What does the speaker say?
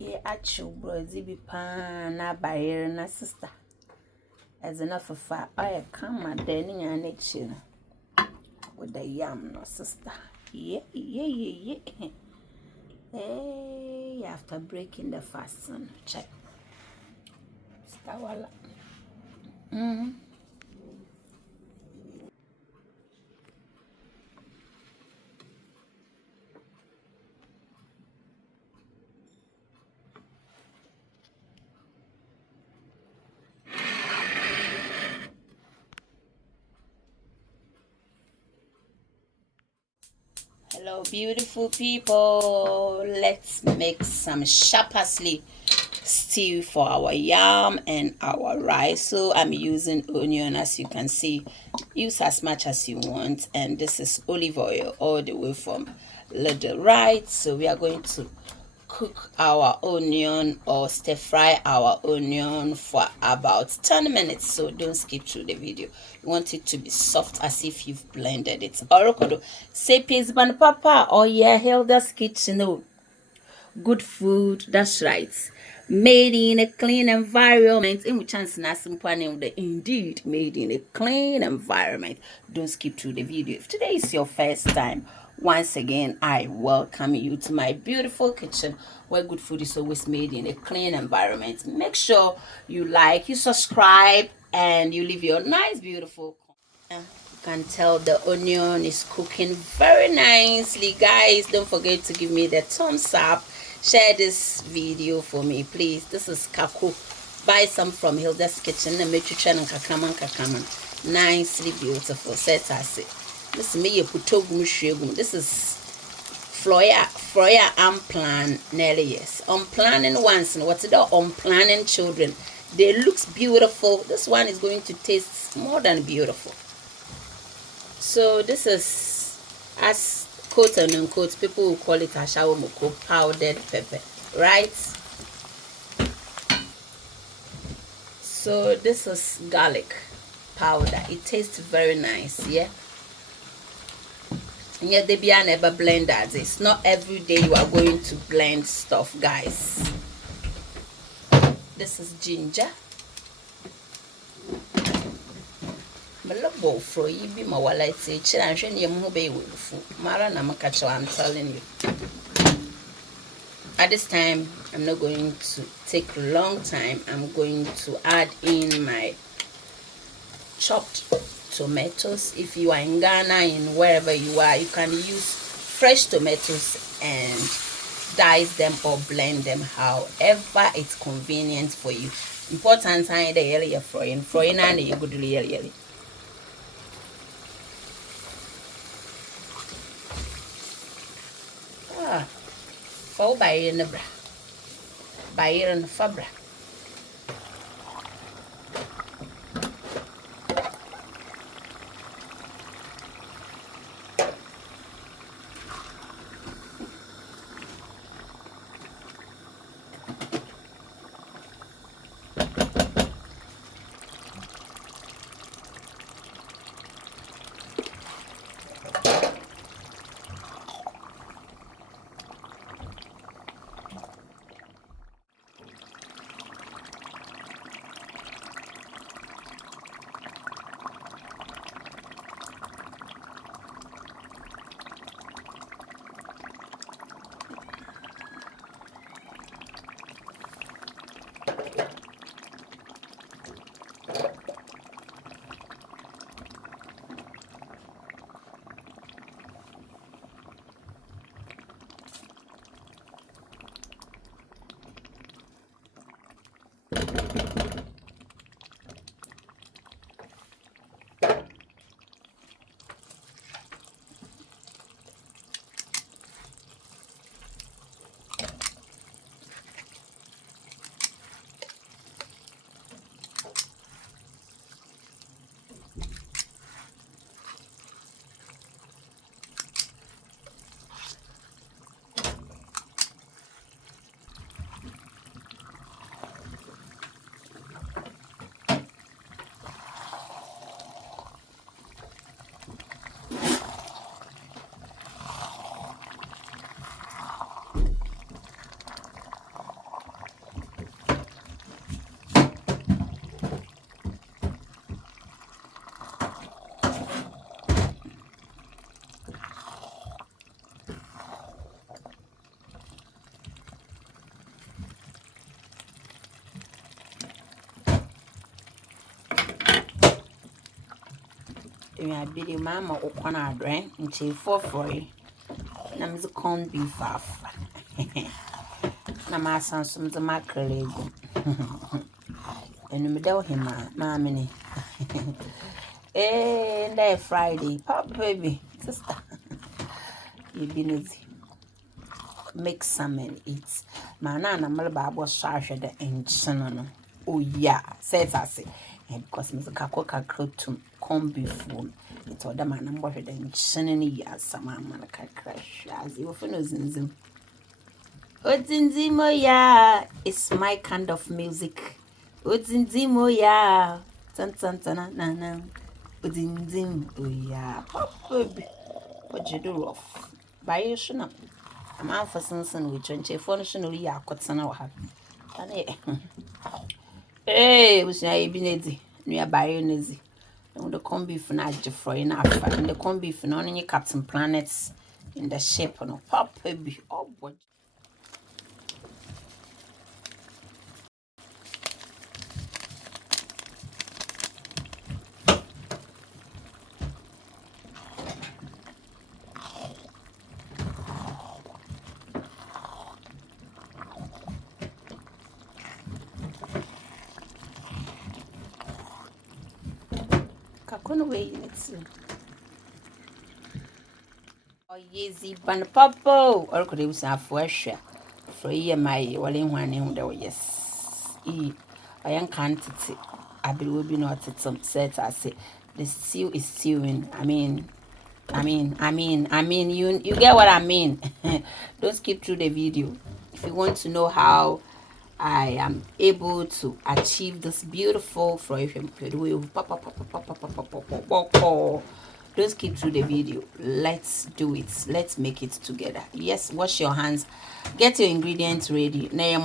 Ye achu bro zibi pa na bayere na sister. As enough of I come my dining and action with the yam no sister. Yeah. Hey, after breaking the fast, son, check. Stawala. Hello, beautiful people. Let's make some sharp parsley stew for our yam and our rice. So I'm using onion, as you can see. Use as much as you want. And this is olive oil all the way from Little Right. So we are going to cook our onion or stir fry our onion for about 10 minutes. So don't skip through the video. You want it to be soft as if you've blended it. Orokodo say peace ban papa or yeah, Hilda's kitchen. Oh, good food, that's right, made in a clean environment. In which chance na simple indeed made in a clean environment. Don't skip through the video. If today is your first time, once again I welcome you to my beautiful kitchen where good food is always made in a clean environment. Make sure you like, you subscribe, and you leave your nice beautiful comment. You can tell the onion is cooking very nicely. Guys, don't forget to give me the thumbs up. Share this video for me, please. This is Kaku. Buy some from Hilda's Kitchen and make you channel kakaman. Nicely beautiful. Set as it. This is me putogum shegum. This is Floya unplanned nearly yes. Unplanning ones and what's it all unplanning children. They looks beautiful. This one is going to taste more than beautiful. So this is, as quote and unquote, people will call it ashawamoko, powdered pepper, right? So this is garlic powder. It tastes very nice, yeah. And yet they be never blend that. It's not every day you are going to blend stuff, guys. This is ginger. Malabo for you be my wallet say children you move with Mara Namakacho, I'm telling you. At this time, I'm not going to take a long time. I'm going to add in my chopped tomatoes. If you are in Ghana, in wherever you are, you can use fresh tomatoes and dice them or blend them however it's convenient for you. Important time the yellow you're frying and you go to the yellow. Fall by in the bra. By in the fabra. I did a mama or corner drain until 4 I'm the corned beef off. My son, some the mackerel. And we tell him, Mammy. And that Friday, Pop baby, sister. You been easy. Make some and eat. My nana, my Bible, sharp at the ancient. Oh, yeah, says I say. And because Mr. Kakoka could to come before it's all the man and water than sending ya some man crash as you often knows in Zim. Odinzimo ya, it's my kind of music. Odinzimo ya, tan tan tan na na. Odinzim, oh yeah, pop baby. What you do rough? By your shun up. I'm out for Sanson with 24 ya, cotton or have. Hey, was I been near Bayonese? And the corn beef and I for enough, and the corn beef and only Captain Planets in the shape of pop baby. Oh, boy. Kakuna way in it. Oh, yeezy, ban popo, or could you say for a share? For a year, my walling one name, though, yes. I am can't it. I will be not at some set. I say the stew is stewing. I mean, you get what I mean. Don't skip through the video if you want to know how I am able to achieve this beautiful fruition. Don't skip through the video. Let's do it. Let's make it together. Yes, wash your hands. Get your ingredients ready. Baby.